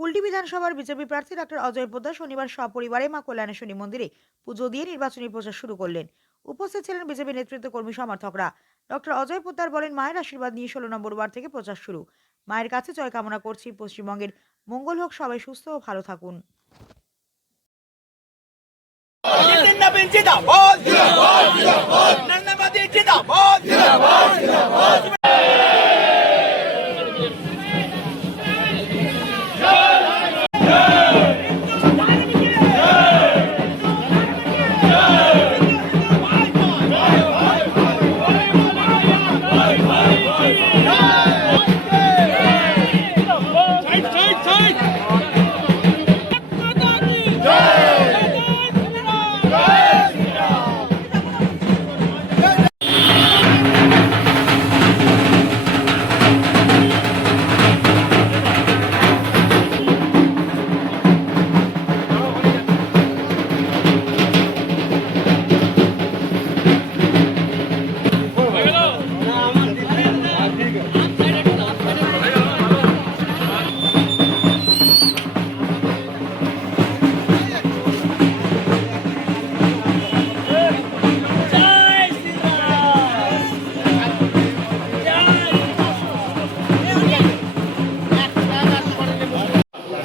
কুলটি বিধানসভার বিজেপি প্রার্থী ডক্টর অজয় পোদ্দার শনিবার সপরিবারে মা কল্যাণেশ্বরী মন্দিরে পুজো দিয়ে নির্বাচনী প্রচার শুরু করলেন। উপস্থিত ছিলেন বিজেপি নেতৃত্ব, কর্মী, সমর্থকরা। ডক্টর অজয় পোদ্দার বলেন, মায়ের আশীর্বাদ নিয়ে 16 নম্বর ওয়ার্ড থেকে প্রচার শুরু। মায়ের কাছে জয় কামনা করছি, পশ্চিমবঙ্গের মঙ্গল হোক, সবাই সুস্থ ও ভালো থাকুন।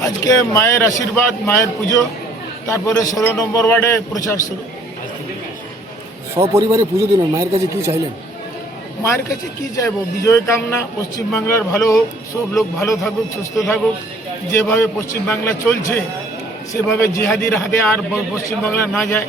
আজকে মায়ের আশীর্বাদ, মায়ের পুজো, তারপরে 16 নম্বর ওয়ার্ডে প্রচার শুরু। সপরিবারে পুজো দিলেন, মায়ের কাছে কি চাইলেন? মায়ের কাছে কি চাইবো? বিজয় কামনা, পশ্চিমবাংলার ভালো হোক, সব লোক ভালো থাকুক, সুস্থ থাকুক। যেভাবে পশ্চিমবাংলা চলছে সেভাবে জিহাদির হাতে আর পশ্চিমবাংলা না যায়।